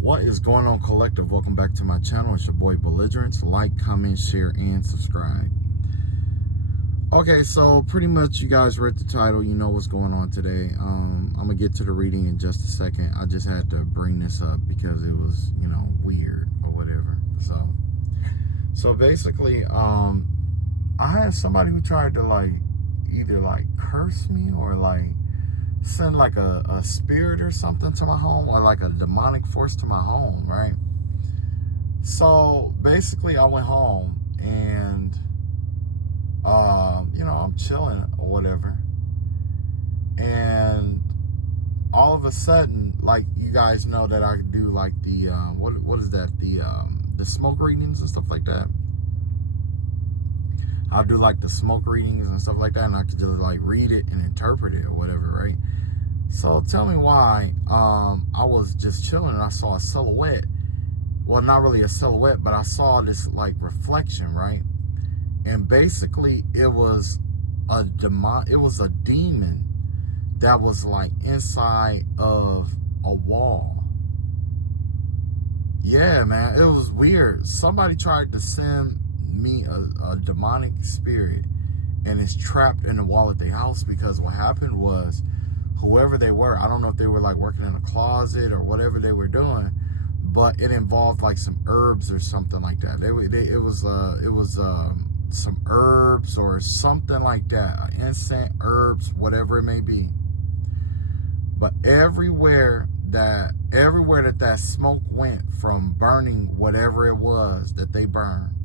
What is going on, collective? Welcome back to my channel. It's your boy Belligerence. Like, comment, share, and subscribe. Okay, so pretty much you guys read the title. You know what's going on today. I'm gonna get to the reading in just a second. I just had to bring this up because it was, weird or whatever. So basically, I had somebody who tried to either curse me or send a spirit or something to my home, or like a demonic force to my home, right? So basically I went home and I'm chilling or whatever, and all of a sudden, you guys know that I do the what is that, the smoke readings and stuff like that. I'll do the smoke readings and stuff like that, and I could just read it and interpret it or whatever, right? So tell me why I was just chilling and I saw a silhouette. Well, not really a silhouette, but I saw this reflection, right? And basically it was a demon that was inside of a wall. Yeah, man, it was weird. Somebody tried to send me a demonic spirit, and it's trapped in the wall at their house, because what happened was, whoever they were, I don't know if they were working in a closet or whatever they were doing, but it involved some herbs or something like that. It was some herbs or something like that, incense, herbs, whatever it may be. But everywhere that smoke went from burning whatever it was that they burned,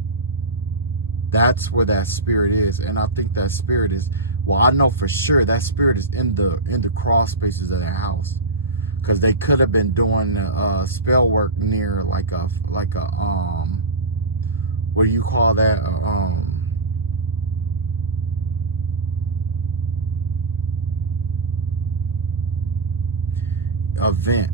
that's where that spirit is. And I think that spirit is, well, I know for sure that spirit is in the crawl spaces of that house, because they could have been doing spell work near what do you call that, a vent,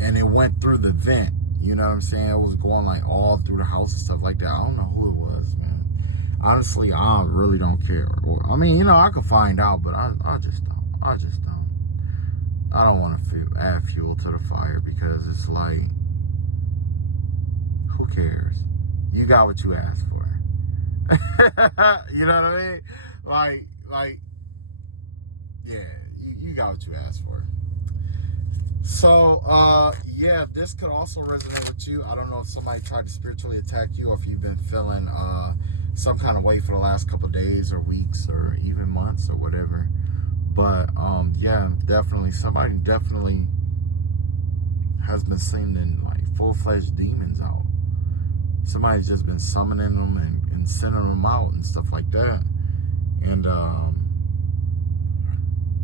and it went through the vent. You know what I'm saying? It was going all through the house and stuff like that. I don't know who it was, man. Honestly, I really don't care. I mean, I could find out, but I just don't. I don't want to add fuel to the fire, because it's who cares? You got what you asked for. You know what I mean? Yeah, you got what you asked for. So, yeah, this could also resonate with you. I don't know if somebody tried to spiritually attack you, or if you've been feeling some kind of way for the last couple of days or weeks or even months or whatever. But, yeah, definitely, somebody definitely has been sending full-fledged demons out. Somebody's just been summoning them and sending them out and stuff like that. And,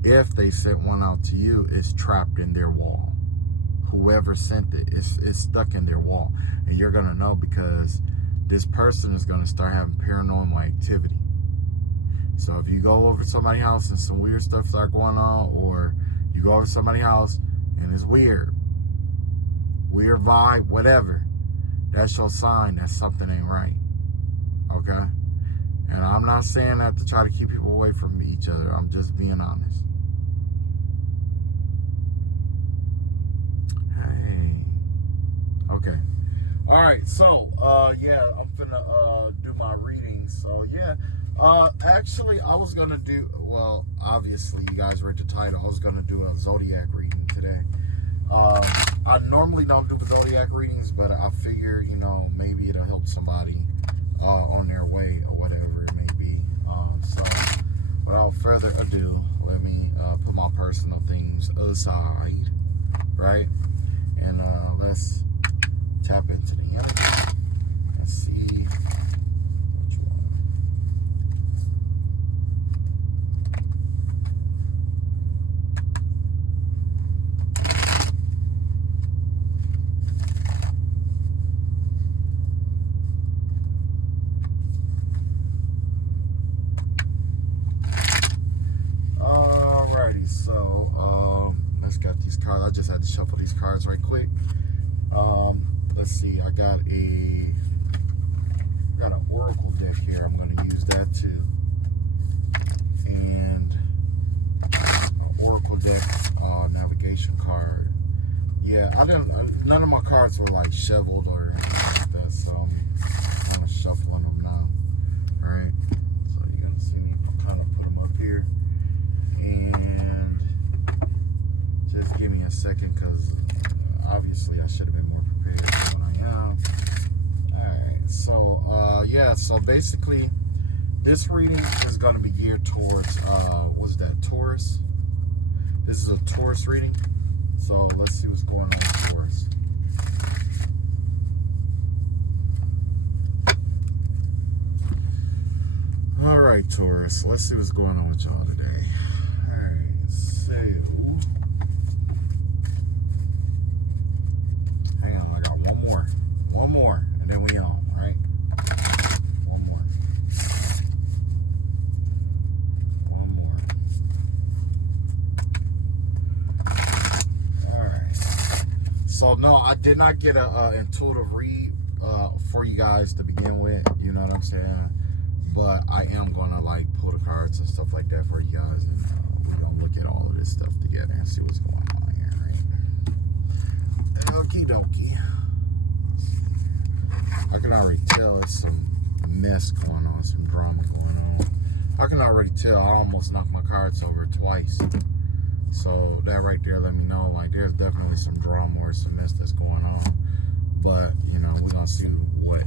if they sent one out to you, it's trapped in their wall. Whoever sent it, it's stuck in their wall. And you're going to know, because this person is going to start having paranormal activity. So if you go over to somebody's house and some weird stuff start going on, or you go over to somebody's house and it's weird vibe, whatever, that's your sign that something ain't right. Okay? And I'm not saying that to try to keep people away from each other. I'm just being honest. Hey. Okay. All right. So, yeah, I'm finna do my reading. So, yeah. Actually, I was gonna do, well, obviously, you guys read the title. I was gonna do a zodiac reading today. I normally don't do zodiac readings, but I figure, maybe it'll help somebody on their way or whatever it may be. So without further ado, let me put my personal things aside, right? And let's tap into the energy and see which one. So let's get these cards. I just had to shuffle these cards right quick. Let's see. I got an oracle deck here. I'm going to use that too. And an oracle deck navigation card. Yeah, I didn't. None of my cards were like shoveled or anything like that, so I'm kind of shuffling them now. All right. So you're gonna see me kind of put them up here, and just give me a second, because obviously I should have been more prepared than what I am. All right. So yeah. So basically, this reading is gonna be geared towards what's that? Taurus. This is a Taurus reading. So let's see what's going on with Taurus. All right, Taurus. Let's see what's going on with y'all today. All right. So, hang on. I got one more. One more, and then we on. All right. One more. One more. All right. So no, I did not get a intuitive read for you guys to begin with. You know what I'm saying? But I am gonna like pull the cards and stuff like that for you guys, and we're gonna look at all of this stuff together and see what's going on here, right? Okie dokie. I can already tell it's some mess going on, some drama going on. I can already tell. I almost knocked my cards over twice. So that right there let me know, like, there's definitely some drama or some mess that's going on. But, you know, we're going to see what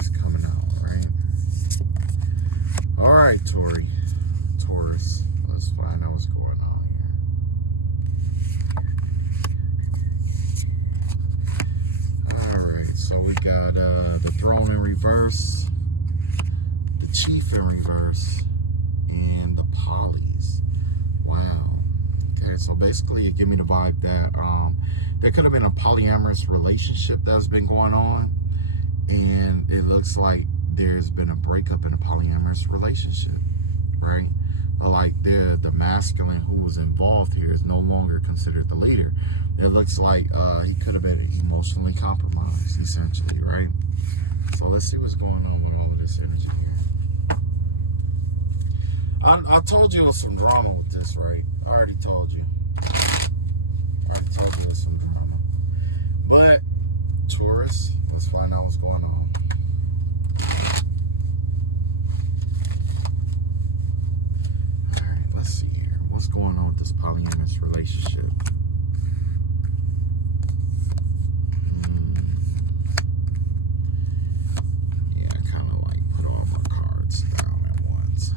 is coming out, right? All right, Taurus. Let's find out what's going on here. All right, so we got the Throne in reverse, the Chief in reverse, and the Polys. Wow. Okay, so basically it gave me the vibe that there could have been a polyamorous relationship that's been going on, and it looks like there's been a breakup in a polyamorous relationship, right? Like the masculine who was involved here is no longer considered the leader. It looks like he could have been emotionally compromised, essentially, right? So let's see what's going on with all of this energy here. I told you it was some drama with this, right? I already told you. There's some drama. But, Taurus, let's find out what's going on. Alright, let's see here. What's going on with this polyamorous relationship? Yeah, I kind of like put all my cards down at once.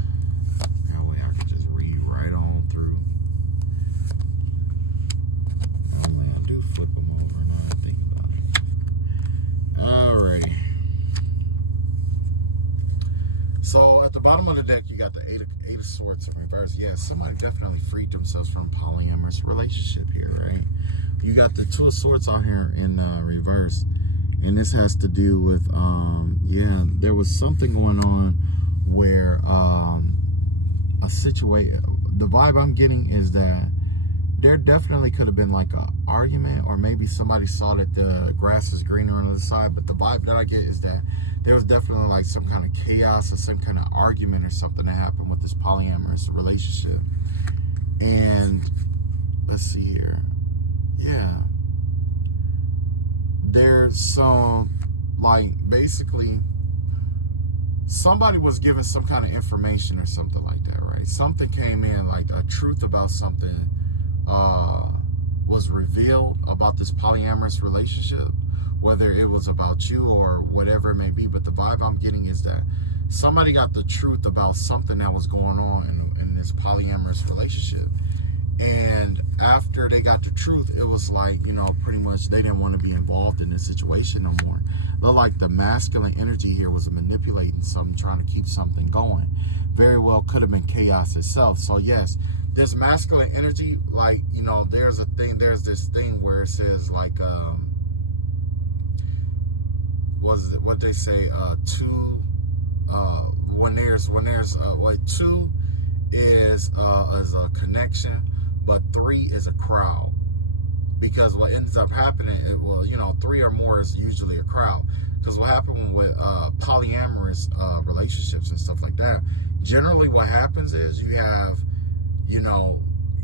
That way I can just read right on through. Normally I do flip them over now that I think about it. Alright. So at the bottom of the deck, you got the Eight of Swords in reverse. Yeah, somebody definitely freed themselves from polyamorous relationship here, right? You got the Two of Swords out here in reverse, and this has to do with yeah, there was something going on where a situation. The vibe I'm getting is that there definitely could have been like a argument, or maybe somebody saw that the grass is greener on the other side. But the vibe that I get is that there was definitely like some kind of chaos or some kind of argument or something that happened with this polyamorous relationship. And let's see here. Yeah. There's some, like, basically somebody was given some kind of information or something like that, right? Something came in, like a truth about something was revealed about this polyamorous relationship, whether it was about you or whatever it may be. But the vibe I'm getting is that somebody got the truth about something that was going on in this polyamorous relationship. And after they got the truth, it was like, you know, pretty much they didn't want to be involved in this situation no more. But like the masculine energy here was manipulating something, trying to keep something going. Very well could have been chaos itself. So yes, this masculine energy, like, you know, there's this thing where it says like, what they say, two, when there's like two is a connection, but three is a crowd. Because what ends up happening, you know, three or more is usually a crowd. Because what happened with polyamorous relationships and stuff like that, generally what happens is you have, you know,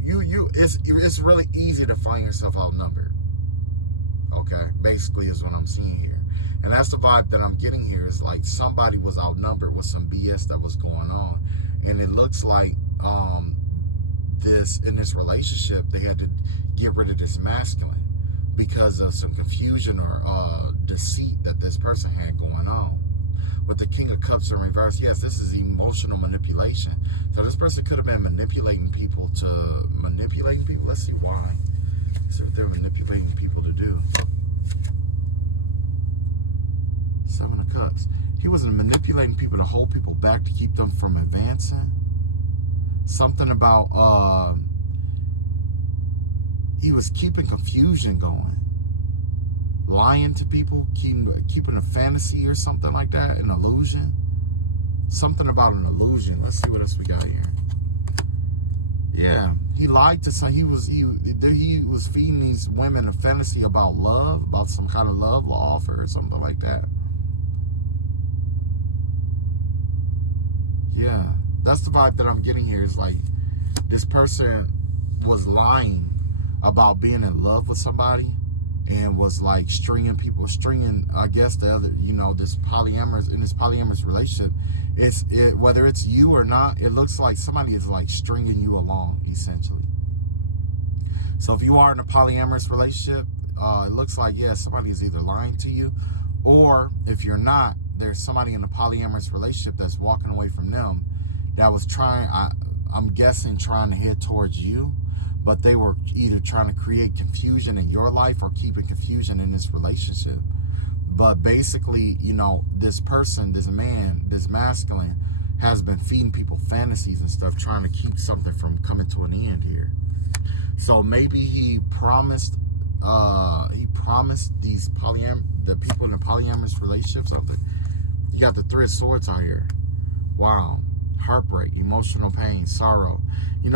it's really easy to find yourself outnumbered. Okay, basically is what I'm seeing here. And that's the vibe that I'm getting here. Is like somebody was outnumbered with some BS that was going on. And it looks like in this relationship, they had to get rid of this masculine because of some confusion or deceit that this person had going on. With the King of Cups in reverse, yes, this is emotional manipulation. So this person could have been manipulating people. Let's see why. So they're manipulating people to do. Seven of Cups. He wasn't manipulating people to hold people back to keep them from advancing. Something about he was keeping confusion going, lying to people, keeping a fantasy or something like that, an illusion. Something about an illusion. Let's see what else we got here. Yeah, he lied to some. He was feeding these women a fantasy about love, about some kind of love offer or something like that. Yeah, that's the vibe that I'm getting here. Is like this person was lying about being in love with somebody and was like stringing, I guess the other, this polyamorous relationship. Whether it's you or not, it looks like somebody is like stringing you along, essentially. So if you are in a polyamorous relationship, it looks like, yeah, somebody is either lying to you, or if you're not, there's somebody in a polyamorous relationship that's walking away from them that was I'm guessing trying to head towards you, but they were either trying to create confusion in your life or keeping confusion in this relationship. But basically, this person, this man, this masculine has been feeding people fantasies and stuff, trying to keep something from coming to an end here. So maybe he promised these the people in a polyamorous relationship something. You got the Three of Swords out here. Wow. Heartbreak, emotional pain, sorrow. And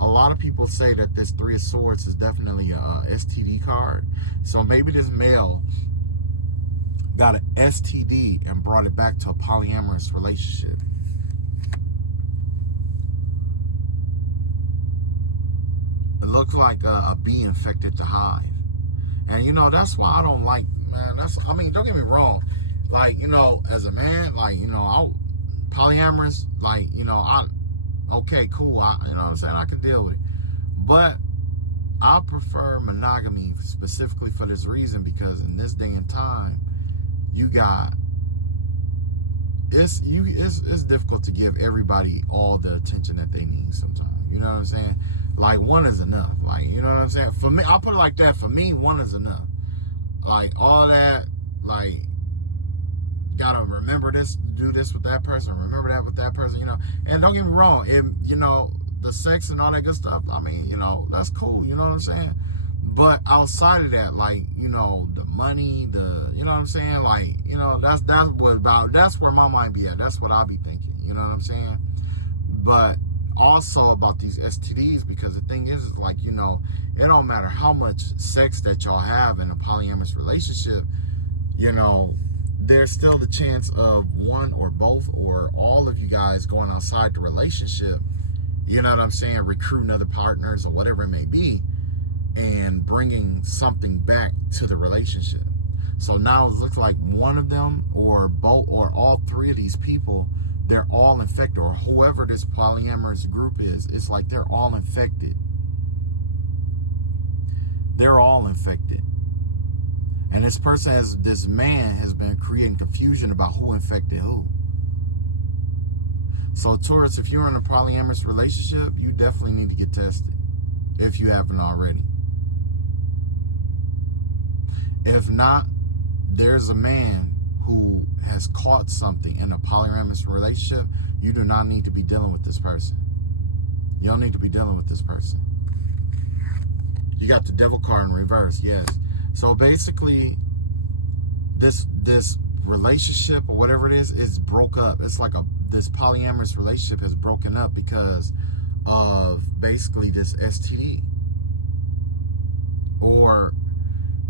a lot of people say that this Three of Swords is definitely a STD card. So maybe this male got an STD and brought it back to a polyamorous relationship. It looks like a bee infected the hive. And that's why I don't like, man, don't get me wrong. Like, as a man, like, I'll polyamorous, like, okay, cool, you know what I'm saying, I can deal with it. But I prefer monogamy specifically for this reason, because in this day and time, it's difficult to give everybody all the attention that they need sometimes. You know what I'm saying? Like, one is enough. Like, you know what I'm saying? For me, I'll put it like that. For me, one is enough. Like, all that, like, gotta remember this, do this with that person, remember that with that person, And don't get me wrong, the sex and all that good stuff, that's cool, you know what I'm saying? But outside of that, like, the money, you know what I'm saying? Like, that's where my mind be at. That's what I'll be thinking, you know what I'm saying? But also about these STDs, because the thing is like, it don't matter how much sex that y'all have in a polyamorous relationship, there's still the chance of one or both or all of you guys going outside the relationship, you know what I'm saying, recruiting other partners or whatever it may be, and bringing something back to the relationship. So now it looks like one of them or both or all three of these people, they're all infected, or whoever this polyamorous group is, it's like they're all infected. They're all infected. And this man has been creating confusion about who infected who. So Taurus, if you're in a polyamorous relationship, you definitely need to get tested, if you haven't already. If not, there's a man who has caught something in a polyamorous relationship. You do not need to be dealing with this person. You don't need to be dealing with this person. You got the Devil card in reverse, yes. So basically, this relationship or whatever it is broke up. It's like this polyamorous relationship has broken up because of basically this STD. Or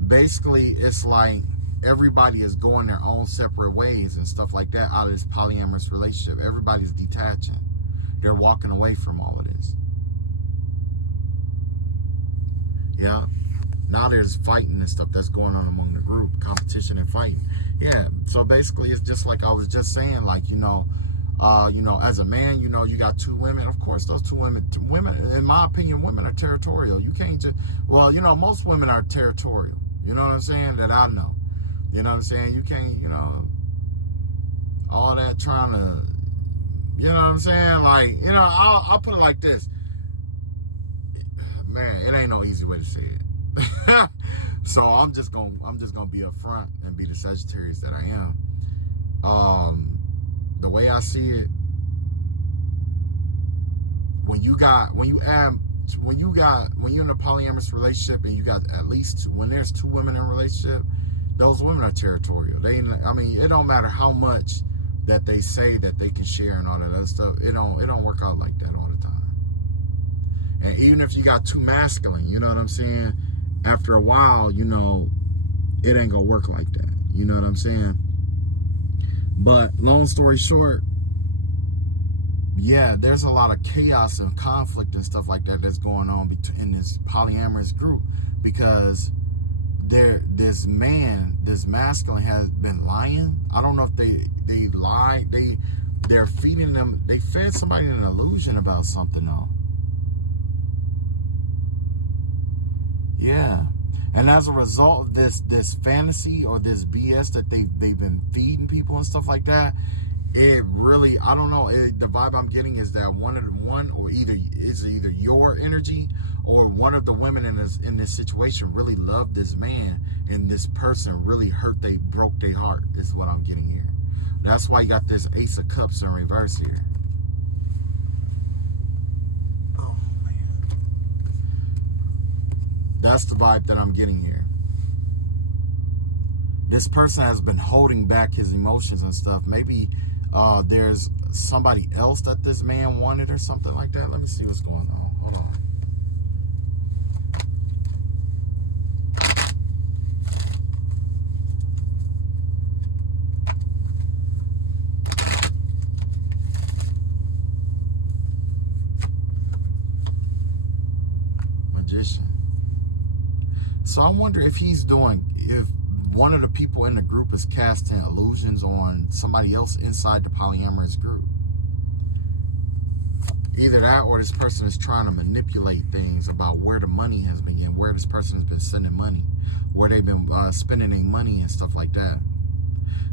basically, it's like everybody is going their own separate ways and stuff like that out of this polyamorous relationship. Everybody's detaching. They're walking away from all of this. Yeah. Now there's this fighting and stuff that's going on among the group, competition and fighting. Yeah, so basically it's just like I was just saying, like, you know, as a man, you know, you got two women. Of course, those two women, in my opinion, women are territorial. You can't just, well, you know, most women are territorial. You know what I'm saying? That I know. You know what I'm saying? You can't, you know, all that trying to, you know what I'm saying? Like, you know, I'll put it like this. Man, it ain't no easy way to say it. So I'm just gonna be upfront and be the Sagittarius that I am. The way I see it, when you're in a polyamorous relationship and you got at least when there's two women in a relationship, those women are territorial. I mean, it don't matter how much that they say that they can share and all that other stuff. It don't work out like that all the time. And even if you got too masculine, you know what I'm saying? After a while, you know, it ain't gonna work like that. You know what I'm saying? But long story short, yeah, there's a lot of chaos and conflict and stuff like that that's going on in this polyamorous group, because this masculine has been lying. I don't know if they lied. They're feeding them. They fed somebody an illusion about something though. Yeah. And as a result of this fantasy or this BS that they've been feeding people and stuff like that, it really, I don't know, the vibe I'm getting is that either your energy or one of the women in this situation really loved this man, and this person really broke their heart, is what I'm getting here. That's why you got this Ace of Cups in reverse here. Oh man, that's the vibe that I'm getting here. This person has been holding back his emotions and stuff. Maybe there's somebody else that this man wanted or something like that. Let me see what's going on. Hold on. Magician. So I wonder if one of the people in the group is casting illusions on somebody else inside the polyamorous group. Either that, or this person is trying to manipulate things about where the money has been, where this person has been sending money, where they've been spending their money and stuff like that.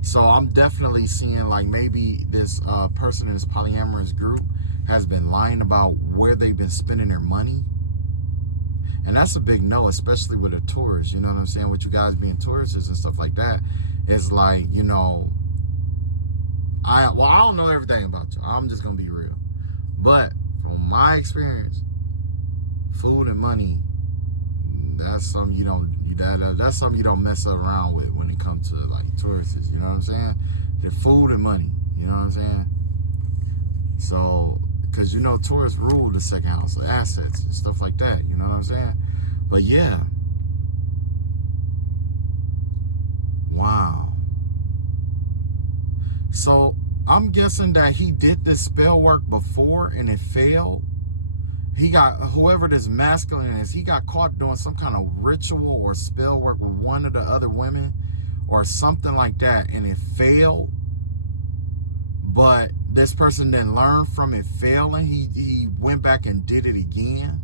So I'm definitely seeing like maybe this person in this polyamorous group has been lying about where they've been spending their money. And that's a big no, especially with a Taurus. You know what I'm saying? With you guys being Tauruses and stuff like that. It's like, you know, I don't know everything about you. I'm just going to be real. But from my experience, food and money, that's something you don't mess around with when it comes to like Tauruses. You know what I'm saying? The food and money. You know what I'm saying? So, because you know Taurus rule the second house, assets and stuff like that. You know what I'm saying? But yeah. Wow. So I'm guessing that he did this spell work before and it failed. He got, whoever this masculine is, he got caught doing some kind of ritual or spell work with one of the other women or something like that, and it failed. But this person didn't learn from it failing. He went back and did it again.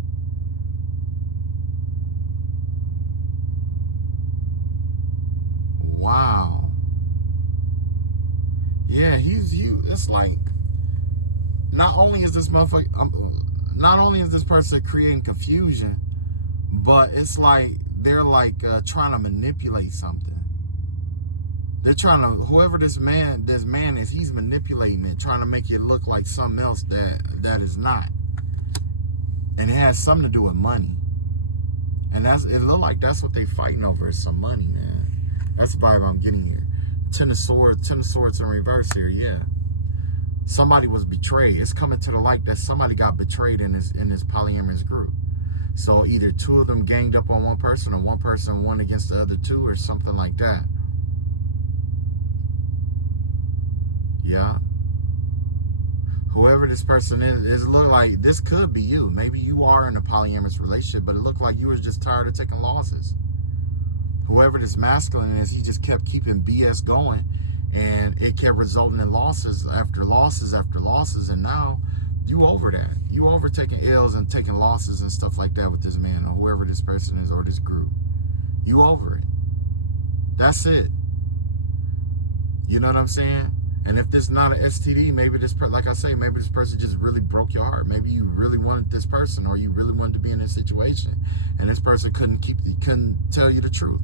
Wow. Yeah, it's like, not only is this person creating confusion, but it's like they're like trying to manipulate something. They're trying to, whoever this man is, he's manipulating it, trying to make it look like something else that is not. And it has something to do with money. And it look like that's what they fighting over, is some money, man. That's the vibe I'm getting here. Ten of Swords in reverse here, yeah. Somebody was betrayed. It's coming to the light that somebody got betrayed in this polyamorous group. So either two of them ganged up on one person, or one person won against the other two, or something like that. Yeah. Whoever this person is look like this could be you. Maybe you are in a polyamorous relationship, but it looked like you was just tired of taking losses. whoever this masculine is, he just kept keeping BS going, and it kept resulting in losses after losses after losses. And now you over that. You over taking L's and taking losses and stuff like that with this man or whoever this person is or this group. You over it. That's it. You know what I'm saying? And if this not an STD, maybe this, like I say, maybe this person just really broke your heart. Maybe you really wanted this person, or you really wanted to be in this situation, and this person couldn't tell you the truth.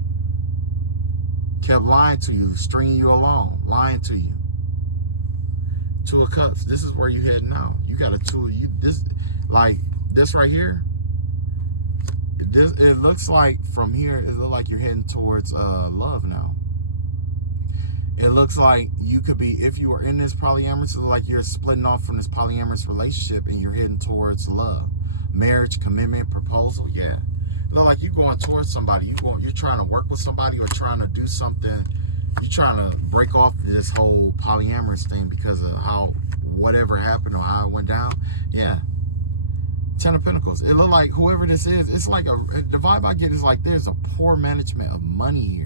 Kept lying to you, stringing you along, lying to you. Two of Cups. This is where you heading now. You got a two. This right here. It looks like from here. It looks like you're heading towards love now. It looks like you could be, if you are in this polyamorous, it looks like you're splitting off from this polyamorous relationship and you're heading towards love, marriage, commitment, proposal. Yeah, it looks like you're going towards somebody. You're trying to work with somebody or trying to do something. You're trying to break off this whole polyamorous thing because of how whatever happened or how it went down. Yeah. 10 of Pentacles. It looked like whoever this is, it's like the vibe I get is like there's a poor management of money here.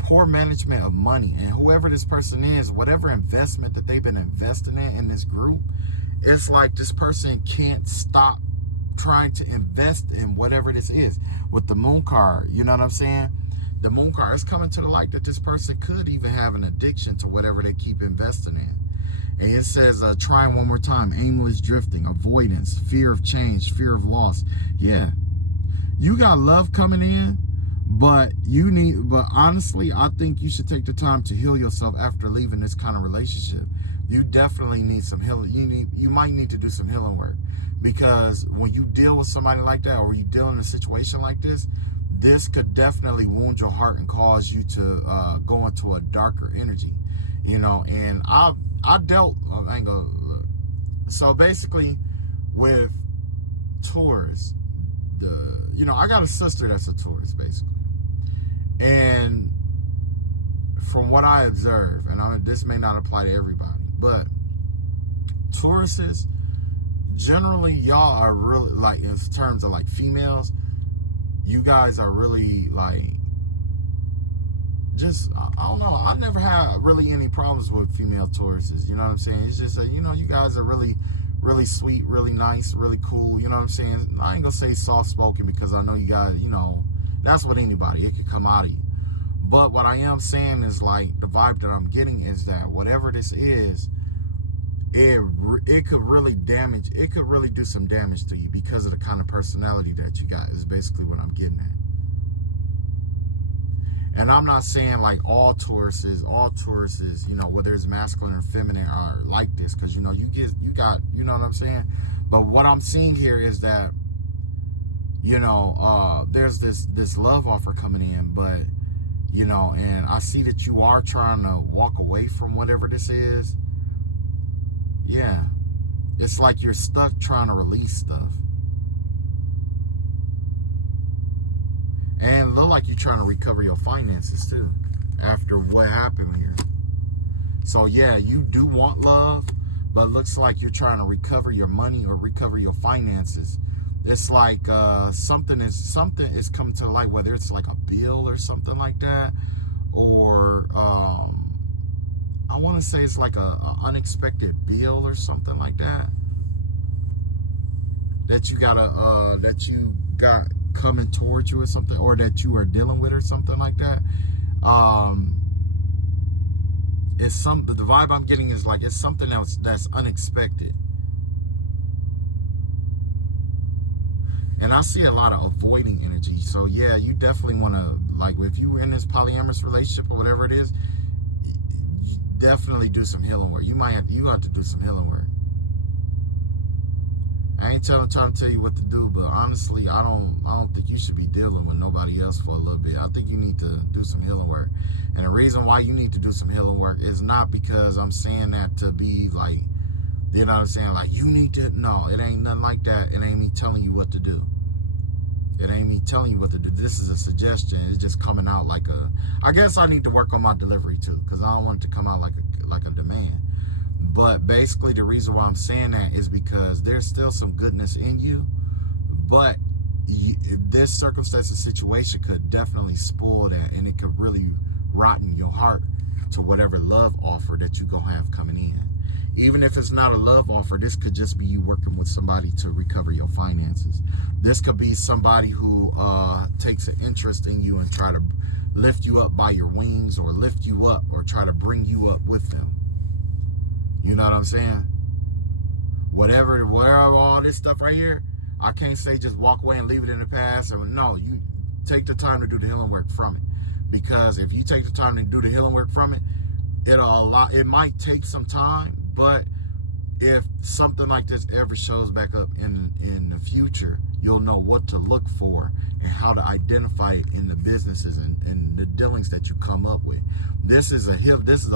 Poor management of money. And whoever this person is, whatever investment that they've been investing in this group, it's like this person can't stop trying to invest in whatever this is. With the Moon card, you know what I'm saying? The Moon card is coming to the light that this person could even have an addiction to whatever they keep investing in. And it says, trying one more time, aimless drifting, avoidance, fear of change, fear of loss. Yeah. You got love coming in, but honestly, I think you should take the time to heal yourself after leaving this kind of relationship. You definitely need some healing. You might need to do some healing work, because when you deal with somebody like that, or you deal in a situation like this could definitely wound your heart and cause you to go into a darker energy, you know. And I dealt, I ain't gonna look. So basically with Taurus, I got a sister that's a Taurus, basically. And from what I observe, and this may not apply to everybody, but Tauruses, generally, y'all are really, like, in terms of, like, females, you guys are really, like, just, I don't know, I never had really any problems with female Tauruses, you know what I'm saying? It's just that, you guys are really, really sweet, really nice, really cool, you know what I'm saying? I ain't gonna say soft-spoken, because I know you guys, that's with anybody. It could come out of you. But what I am saying is, like, the vibe that I'm getting is that whatever this is, it could really do some damage to you because of the kind of personality that you got, is basically what I'm getting at. And I'm not saying like all Tauruses, whether it's masculine or feminine, are like this, because you got, you know what I'm saying? But what I'm seeing here is that, there's this love offer coming in, but and I see that you are trying to walk away from whatever this is. Yeah, it's like you're stuck trying to release stuff, and look like you're trying to recover your finances too after what happened here. So yeah, you do want love, but it looks like you're trying to recover your money or recover your finances. It's like something is coming to the light, whether it's like a bill or something like that, or I want to say it's like a unexpected bill or something like that that you got coming towards you or something, or that you are dealing with or something like that. The vibe I'm getting is like it's something else that's unexpected. And I see a lot of avoiding energy. So yeah, you definitely want to, like, if you were in this polyamorous relationship or whatever it is, you definitely do some healing work. You have to do some healing work. I ain't trying to tell you what to do, but honestly, I don't think you should be dealing with nobody else for a little bit. I think you need to do some healing work. And the reason why you need to do some healing work is not because I'm saying that to be like, you know what I'm saying? Like, you need to, no, it ain't nothing like that. It ain't me telling you what to do. It ain't me telling you what to do. This is a suggestion. It's just coming out like I guess I need to work on my delivery too, because I don't want it to come out like a demand. But basically the reason why I'm saying that is because there's still some goodness in you, but this circumstance and situation could definitely spoil that, and it could really rotten your heart to whatever love offer that you gonna have coming in. Even if it's not a love offer, this could just be you working with somebody to recover your finances. This could be somebody who takes an interest in you and try to lift you up by your wings, or lift you up, or try to bring you up with them. You know what I'm saying? Whatever all this stuff right here, I can't say just walk away and leave it in the past. No, you take the time to do the healing work from it. Because if you take the time to do the healing work from it, it might take some time, but if something like this ever shows back up in the future, you'll know what to look for and how to identify it in the businesses and the dealings that you come up with. This is a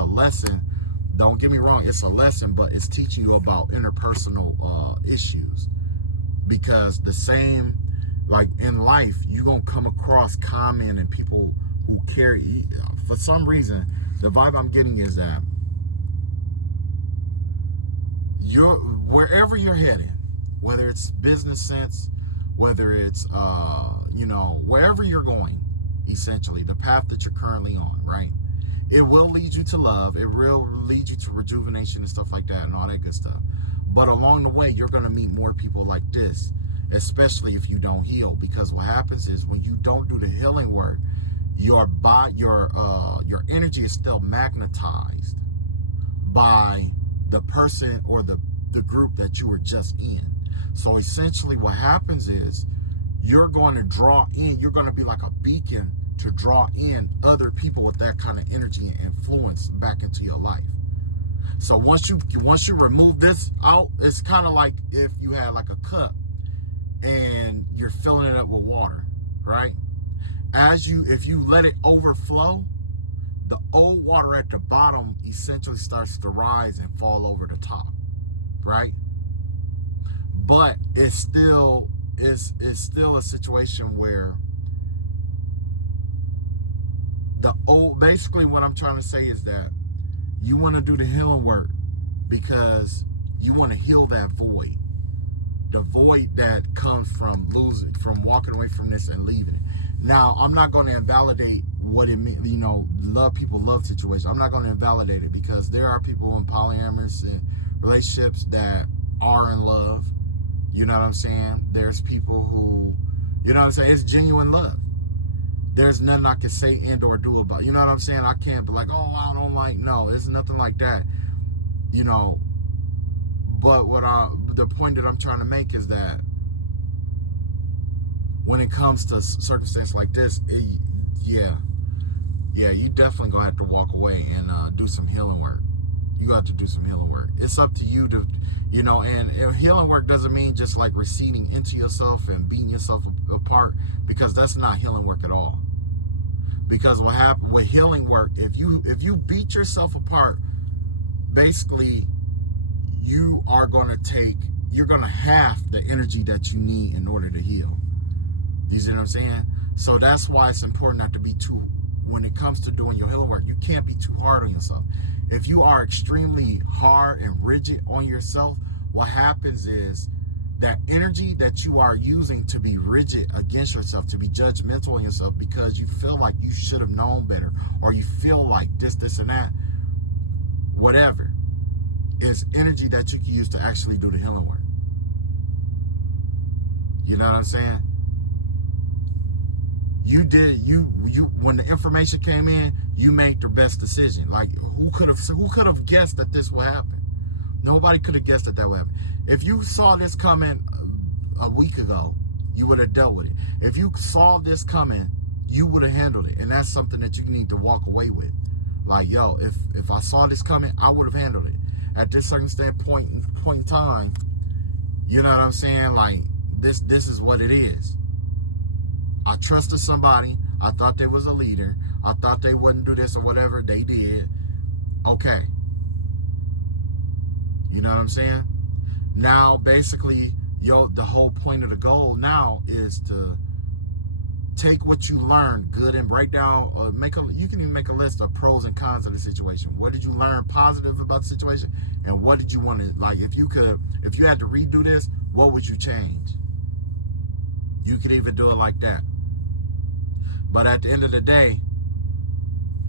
lesson. Don't get me wrong, it's a lesson, but it's teaching you about interpersonal issues. Because the same, like in life, you're going to come across common and people who carry, for some reason, the vibe I'm getting is that wherever you're headed, whether it's business sense, whether it's, wherever you're going, essentially, the path that you're currently on, right? It will lead you to love. It will lead you to rejuvenation and stuff like that and all that good stuff. But along the way, you're going to meet more people like this, especially if you don't heal. Because what happens is when you don't do the healing work, your energy is still magnetized by the person or the group that you were just in. So essentially what happens is you're going to draw in, you're going to be like a beacon to draw in other people with that kind of energy and influence back into your life. So once you remove this out, it's kind of like if you had like a cup and you're filling it up with water, right? If you let it overflow, the old water at the bottom essentially starts to rise and fall over the top, right? But it's still a situation where basically what I'm trying to say is that you want to do the healing work because you want to heal that void. The void that comes from walking away from this and leaving it. Now, I'm not going to invalidate what it means, love situation. I'm not going to invalidate it because there are people in polyamorous relationships that are in love. You know what I'm saying? There's people who, you know what I'm saying? It's genuine love. There's nothing I can say and or do about it. You know what I'm saying? I can't be like, oh, I don't like, no, it's nothing like that. But the point that I'm trying to make is that when it comes to circumstances like this, you definitely gonna have to walk away and do some healing work. You got to do some healing work. It's up to you to, and healing work doesn't mean just like receding into yourself and beating yourself apart, because that's not healing work at all. Because what happens with healing work, if you beat yourself apart, basically you're going to have the energy that you need in order to heal. You see what I'm saying? So that's why it's important not to be when it comes to doing your healing work, you can't be too hard on yourself. If you are extremely hard and rigid on yourself, what happens is that energy that you are using to be rigid against yourself, to be judgmental on yourself because you feel like you should have known better, or you feel like this and that, whatever, is energy that you can use to actually do the healing work. You know what I'm saying? When the information came in, you made the best decision. Like, who could have guessed that this would happen? Nobody could have guessed that would happen. If you saw this coming a week ago, you would have dealt with it. If you saw this coming, you would have handled it. And that's something that you need to walk away with. Like, yo, if I saw this coming, I would have handled it. At this certain point in time, you know what I'm saying? Like, this is what it is. I trusted somebody. I thought they was a leader. I thought they wouldn't do this or whatever. They did. Okay. You know what I'm saying? Now, basically, the whole point of the goal now is to take what you learned, good, and break down. You can even make a list of pros and cons of the situation. What did you learn positive about the situation, and what did you want to, like? If you had to redo this, what would you change? You could even do it like that. But at the end of the day,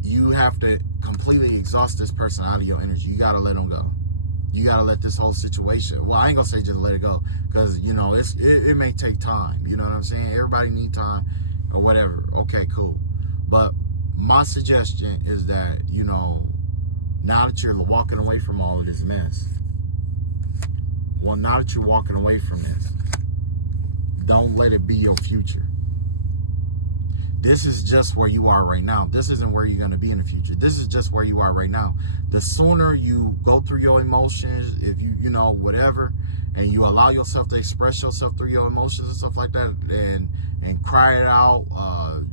you have to completely exhaust this person out of your energy. You got to let them go. You got to let this whole situation, well, I ain't going to say just let it go, because, you know, it may take time. You know what I'm saying? Everybody need time or whatever. Okay, cool. But my suggestion is that, you know, now that you're walking away from all of this mess, well, now that you're walking away from this, don't let it be your future. This is just where you are right now. This isn't where you're going to be in the future. This is just where you are right now. The sooner you go through your emotions, if you know, whatever, and you allow yourself to express yourself through your emotions and stuff like that, and cry it out,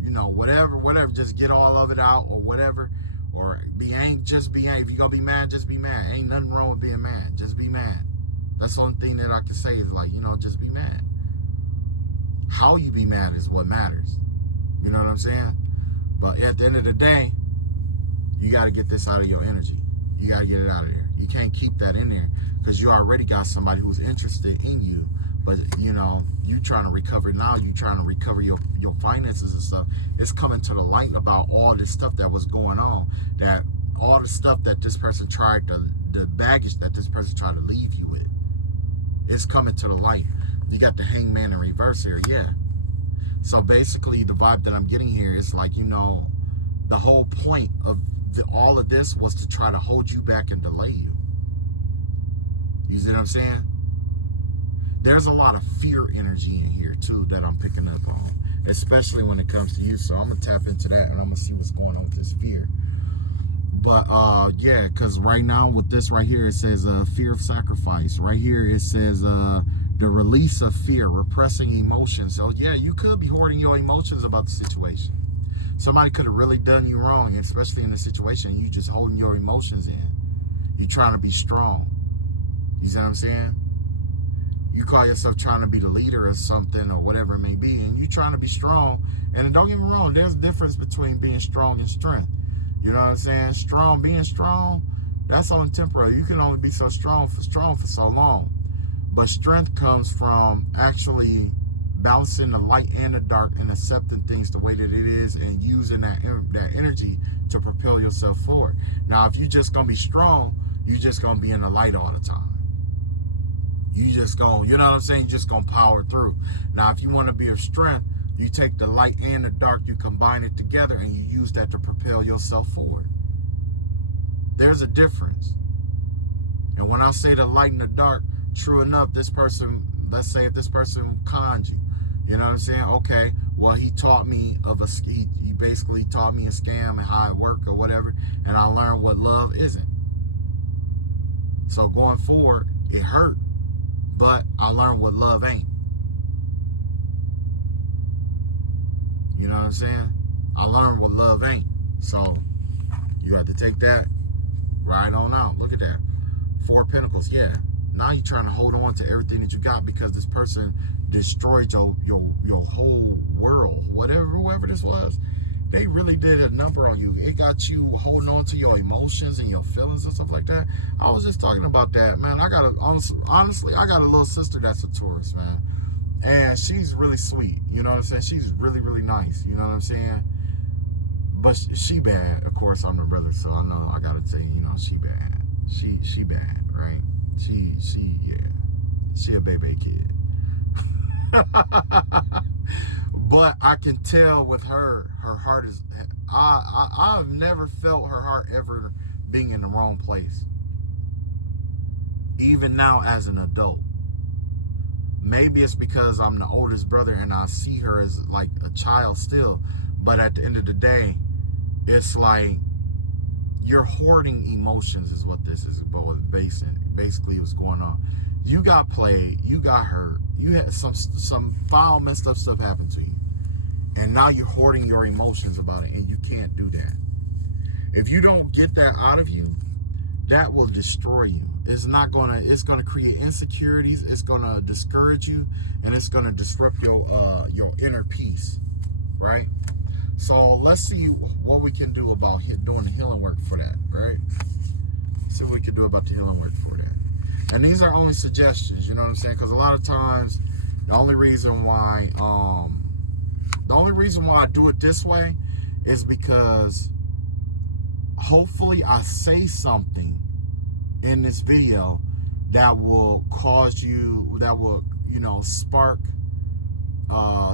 you know, whatever, just get all of it out or whatever, or be angry, just be angry. If you're going to be mad, just be mad. Ain't nothing wrong with being mad. Just be mad. That's the only thing that I can say is, like, you know, just be mad. How you be mad is what matters. You know what I'm saying? But at the end of the day, you got to get this out of your energy. You got to get it out of there. You can't keep that in there, because you already got somebody who's interested in you. But, you know, you trying to recover now. You trying to recover your finances and stuff. It's coming to the light about all this stuff that was going on. That all the stuff that this person tried to, the baggage that this person tried to leave you with. It's coming to the light. You got the hangman in reverse here. Yeah. So basically, the vibe that I'm getting here is like, you know, the whole point of all of this was to try to hold you back and delay you. You see what I'm saying? There's a lot of fear energy in here, too, that I'm picking up on, especially when it comes to you. So I'm going to tap into that, and I'm going to see what's going on with this fear. But, yeah, because right now with this right here, it says fear of sacrifice. Right here, it says the release of fear, repressing emotions. So, yeah, you could be hoarding your emotions about the situation. Somebody could have really done you wrong, especially in this situation. You just holding your emotions in. You're trying to be strong. You see what I'm saying? You call yourself trying to be the leader or something or whatever it may be, and you trying to be strong. And don't get me wrong, there's a difference between being strong and strength. You know what I'm saying? Being strong, that's only temporary. You can only be so strong for so long. But strength comes from actually balancing the light and the dark and accepting things the way that it is and using that energy to propel yourself forward. Now, if you're just going to be strong, you're just going to be in the light all the time. You just going, you know what I'm saying? You're just going to power through. Now, if you want to be of strength, you take the light and the dark, you combine it together, and you use that to propel yourself forward. There's a difference. And when I say the light and the dark, true enough, this person, let's say if this person conned you, you know what I'm saying? Okay, well, he taught me he basically taught me a scam and how it worked or whatever, and I learned what love isn't. So going forward, it hurt, but I learned what love ain't. You know what I'm saying? I learned what love ain't. So you have to take that right on out. Look at that. 4 of Pentacles, yeah. Now you're trying to hold on to everything that you got because this person destroyed your whole world. Whoever this was, they really did a number on you. It got you holding on to your emotions and your feelings and stuff like that. I was just talking about that, man. Honestly, I got a little sister that's a Taurus, man. And she's really sweet. You know what I'm saying? She's really, really nice. You know what I'm saying? But she bad. Of course, I'm her brother, so I know I gotta tell you, you know, she bad. She bad, right? She a baby kid. But I can tell with her heart is, I've never felt her heart ever being in the wrong place. Even now as an adult. Maybe it's because I'm the oldest brother and I see her as like a child still. But at the end of the day, it's like you're hoarding emotions is what this is about. Basically what's going on. You got played, you got hurt, you had some foul messed up stuff happen to you. And now you're hoarding your emotions about it, and you can't do that. If you don't get that out of you, that will destroy you. It's gonna create insecurities, it's gonna discourage you, and it's gonna disrupt your inner peace, right? So let's see what we can do about doing the healing work for that, right? See what we can do about the healing work for that. And these are only suggestions, you know what I'm saying? Because a lot of times The only reason why I do it this way is because hopefully I say something in this video that will cause you, that will, spark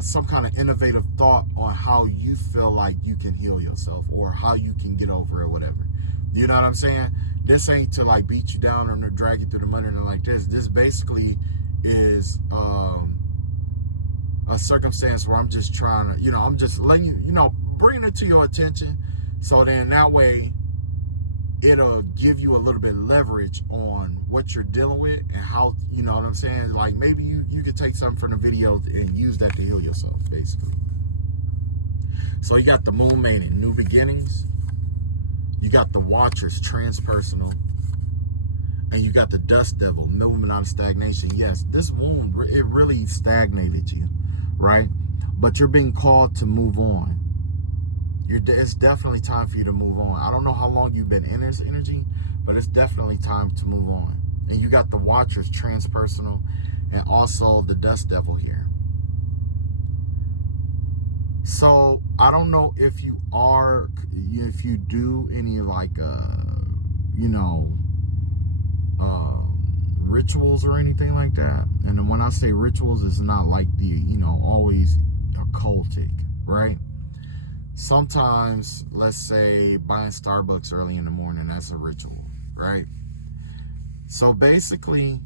some kind of innovative thought on how you feel like you can heal yourself or how you can get over it, whatever. You know what I'm saying? This ain't to like beat you down or drag you through the mud or anything like this. This basically is a circumstance where I'm just trying to, I'm just letting you, bringing it to your attention. So then that way it'll give you a little bit of leverage on what you're dealing with and how, you know what I'm saying? Like maybe you could take something from the video and use that to heal yourself, basically. So you got the moon maiden, new beginnings. You got the watchers, transpersonal. And you got the dust devil, movement out of stagnation. Yes, this wound, it really stagnated you, right? But you're being called to move on. It's definitely time for you to move on. I don't know how long you've been in this energy, but it's definitely time to move on. And you got the watchers, transpersonal, and also the dust devil here. So I don't know if you do any like, rituals or anything like that. And then when I say rituals, it's not like the, always occultic, right? Sometimes, let's say buying Starbucks early in the morning, that's a ritual, right? So basically,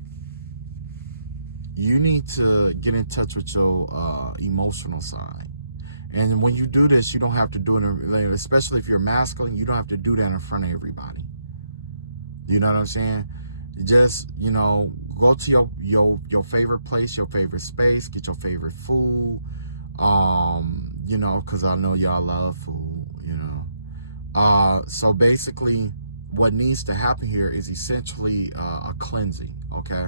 you need to get in touch with your emotional side. And when you do this, you don't have to do it, especially if you're masculine, you don't have to do that in front of everybody. You know what I'm saying? Just, go to your favorite place, your favorite space, get your favorite food, because I know y'all love food, So basically, what needs to happen here is essentially a cleansing, okay?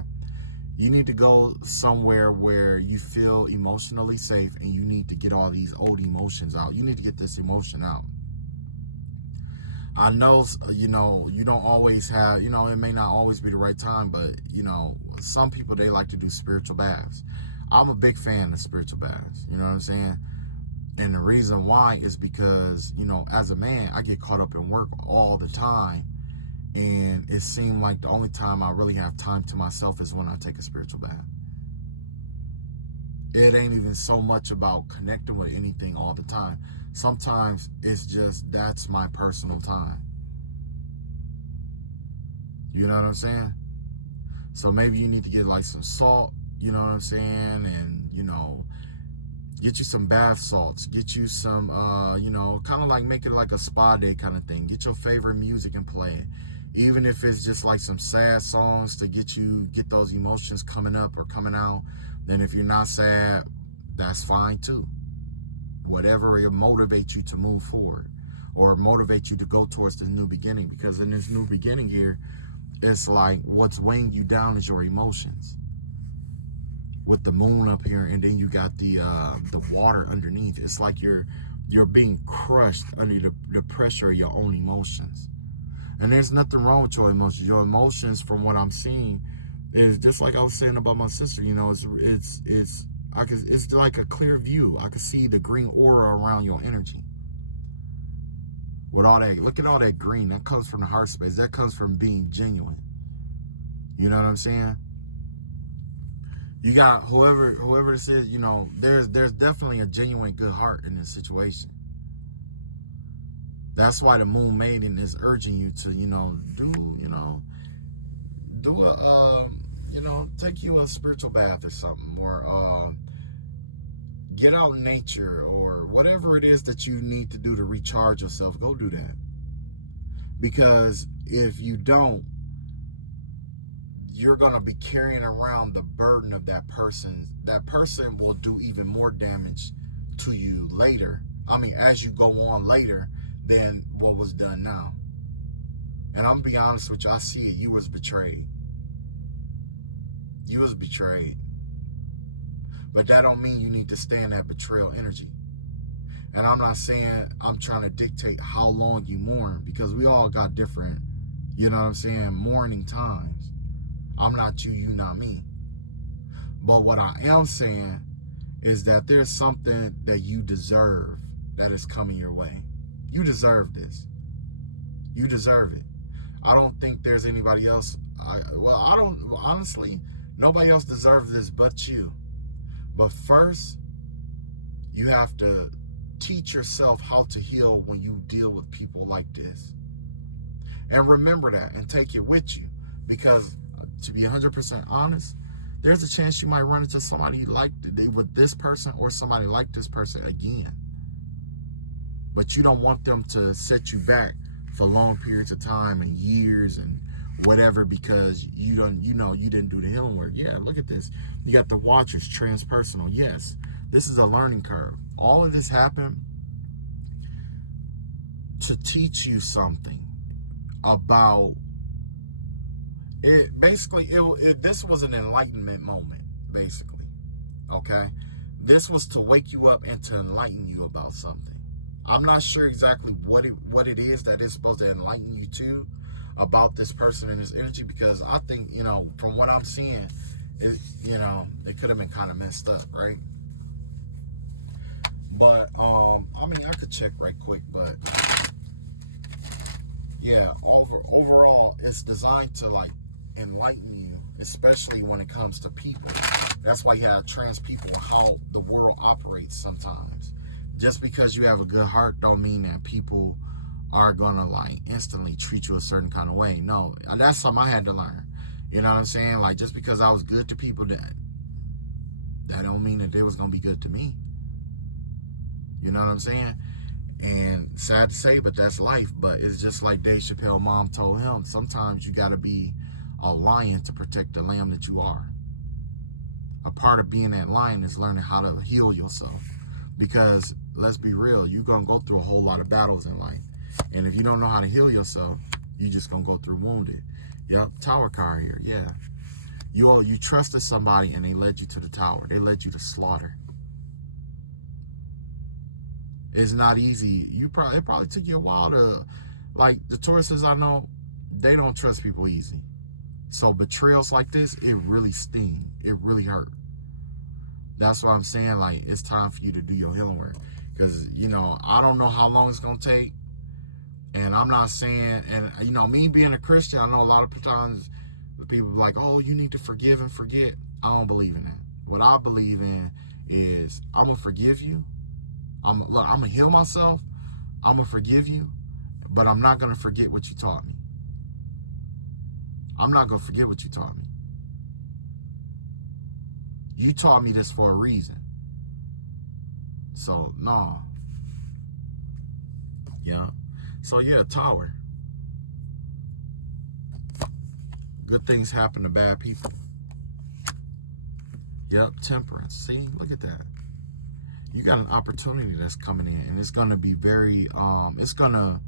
You need to go somewhere where you feel emotionally safe and you need to get all these old emotions out. You need to get this emotion out. I know, you don't always have, it may not always be the right time, but, some people, they like to do spiritual baths. I'm a big fan of spiritual baths, you know what I'm saying? And the reason why is because, as a man, I get caught up in work all the time. And it seemed like the only time I really have time to myself is when I take a spiritual bath. It ain't even so much about connecting with anything all the time. Sometimes it's just, that's my personal time. You know what I'm saying? So maybe you need to get like some salt, you know what I'm saying? And, get you some bath salts, get you some, kind of like make it like a spa day kind of thing. Get your favorite music and play it. Even if it's just like some sad songs to get those emotions coming up or coming out. Then if you're not sad, that's fine too. Whatever it motivates you to move forward or motivate you to go towards the new beginning. Because in this new beginning here, it's like what's weighing you down is your emotions. With the moon up here, and then you got the water underneath. It's like you're being crushed under the pressure of your own emotions. And there's nothing wrong with your emotions. Your emotions, from what I'm seeing, is just like I was saying about my sister. It's like a clear view. I can see the green aura around your energy. With all that, look at all that green. That comes from the heart space. That comes from being genuine. You know what I'm saying? You got whoever this is, there's definitely a genuine good heart in this situation. That's why the moon maiden is urging you to, take you a spiritual bath or something, or get out in nature, or whatever it is that you need to do to recharge yourself. Go do that. Because if you don't, you're going to be carrying around the burden of that person. That person will do even more damage to you later. As you go on later than what was done now. And I'm going to be honest with you, I see it. You was betrayed. You was betrayed. But that don't mean you need to stay in that betrayal energy. And I'm not saying I'm trying to dictate how long you mourn, because we all got different, mourning times. I'm not you, you not me. But what I am saying is that there's something that you deserve that is coming your way. You deserve this. You deserve it. I don't think there's anybody else. I don't, honestly, nobody else deserves this but you. But first, you have to teach yourself how to heal when you deal with people like this. And remember that and take it with you. Because to be 100% honest, there's a chance you might run into somebody like with this person or somebody like this person again. But you don't want them to set you back for long periods of time and years and whatever, because you didn't do the healing work. Yeah, look at this. You got the Watchers, transpersonal. Yes, this is a learning curve. All of this happened to teach you something about it. Basically, this was an enlightenment moment, basically. Okay? This was to wake you up and to enlighten you about something. I'm not sure exactly what it is that is supposed to enlighten you to about this person and this energy, because I think, from what I'm seeing, it could have been kind of messed up, right? But, I could check right quick, but yeah, overall, it's designed to, like, enlighten you, especially when it comes to people. That's why you have trans people, how the world operates sometimes. Just because you have a good heart don't mean that people are gonna, like, instantly treat you a certain kind of way. No, and that's something I had to learn. You know what I'm saying? Like, just because I was good to people, that don't mean that they was gonna be good to me. You know what I'm saying? And sad to say, but that's life. But it's just like Dave Chappelle mom told him, sometimes you gotta be a lion to protect the lamb that you are. A part of being that lion is learning how to heal yourself. Because let's be real, you're gonna go through a whole lot of battles in life. And if you don't know how to heal yourself, you're just gonna go through wounded. Yep, tower card here, yeah. You trusted somebody and they led you to the tower. They led you to slaughter. It's not easy. It probably took you a while to, like, the Tauruses I know, they don't trust people easy. So betrayals like this, it really sting. It really hurt. That's why I'm saying, like, it's time for you to do your healing work. Because, I don't know how long it's going to take. And I'm not saying, and, me being a Christian, I know a lot of times people are like, oh, you need to forgive and forget. I don't believe in that. What I believe in is I'm going to forgive you. I'm going to heal myself. I'm going to forgive you. But I'm not going to forget what you taught me. I'm not going to forget what you taught me. You taught me this for a reason. So, no. Yeah. So, yeah, tower. Good things happen to bad people. Yep, temperance. See, look at that. You got an opportunity that's coming in, and it's going to be very, it's going to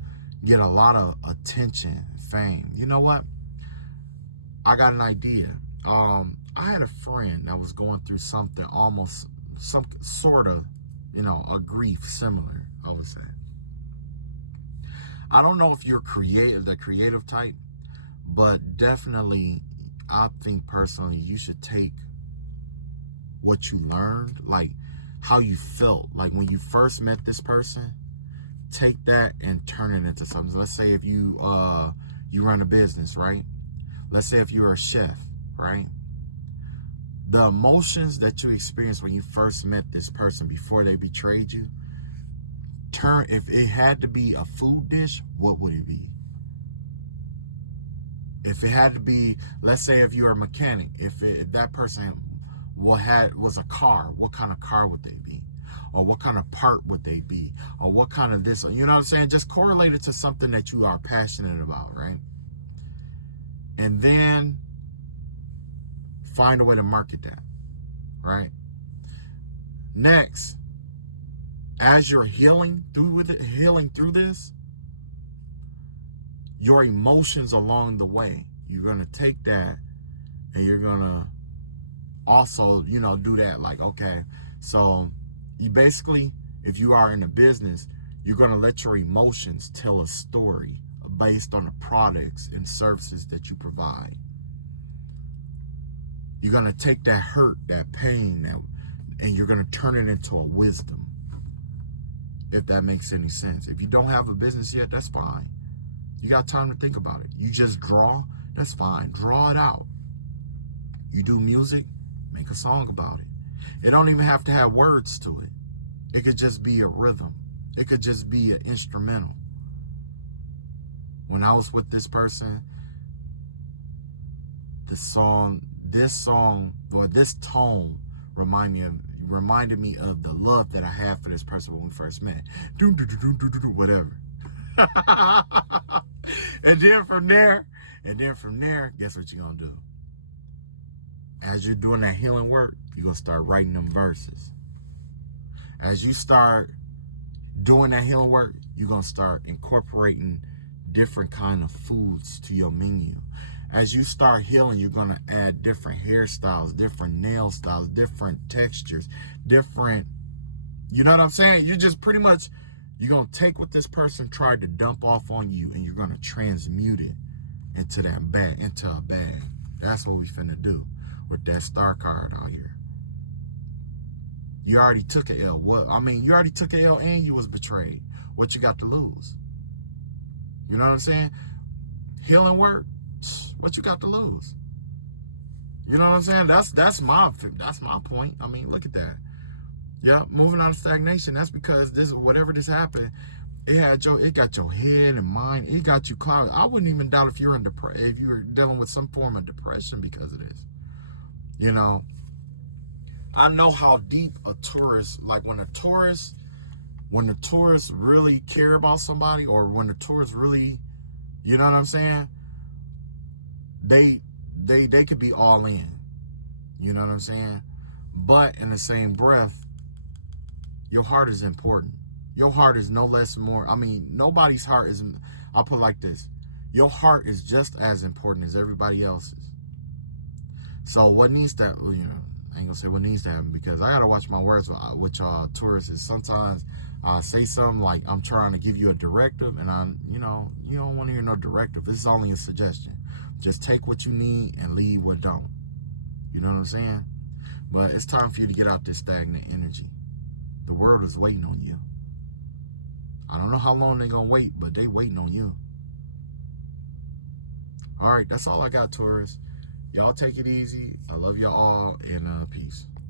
get a lot of attention, fame. You know what? I got an idea. I had a friend that was going through something almost, some sort of, a grief similar, I would say. I don't know if you're the creative type, but definitely, I think personally, you should take what you learned, like how you felt, like when you first met this person, take that and turn it into something. So let's say if you run a business, right? Let's say if you're a chef, right? The emotions that you experienced when you first met this person before they betrayed you, if it had to be a food dish, what would it be? If it had to be, let's say if you're a mechanic, if that person was a car, what kind of car would they be? Or what kind of part would they be? Or what kind of this, you know what I'm saying? Just correlate it to something that you are passionate about, right? And then find a way to market that, right? Next, as you're healing through this, your emotions along the way, you're going to take that and you're going to also, do that. Like, okay, so you basically, if you are in a business, you're going to let your emotions tell a story based on the products and services that you provide. You're going to take that hurt, that pain, and you're going to turn it into a wisdom. If that makes any sense. If you don't have a business yet, that's fine. You got time to think about it. You just draw, that's fine. Draw it out. You do music, make a song about it. It don't even have to have words to it. It could just be a rhythm. It could just be an instrumental. When I was with this person, this tone reminded me of the love that I had for this person when we first met. Whatever. And then from there, guess what you're gonna do? As you're doing that healing work, you're gonna start writing them verses. As you start doing that healing work, you're gonna start incorporating different kind of foods to your menu. As you start healing, you're gonna add different hairstyles, different nail styles, different textures, different, you know what I'm saying? You just pretty much, you're gonna take what this person tried to dump off on you and you're gonna transmute it into a bag. That's what we finna do with that star card out here. You already took an L. You already took an L and you was betrayed. What you got to lose? You know what I'm saying? Healing work, what you got to lose? You know what I'm saying? That's my point. I mean, look at that. Yeah, moving out of stagnation. That's because whatever this happened, it got your head and mind. It got you clouded. I wouldn't even doubt if you were dealing with some form of depression because of this. You know, I know how deep a Taurus, like when the Taurus really care about somebody, or when the Taurus really, you know what I'm saying? They could be all in. You know what I'm saying? But in the same breath, your heart is important. Your heart is no less more. I mean, nobody's heart is, I'll put it like this. Your heart is just as important as everybody else's. So what needs to, I ain't gonna say what needs to happen because I gotta watch my words with y'all Tauruses. Sometimes I say something like I'm trying to give you a directive, and you don't want to hear no directive. This is only a suggestion. Just take what you need and leave what don't. You know what I'm saying? But it's time for you to get out this stagnant energy. The world is waiting on you. I don't know how long they're gonna wait, but they waiting on you. All right, that's all I got, Taurus. Y'all take it easy. I love y'all all, and peace.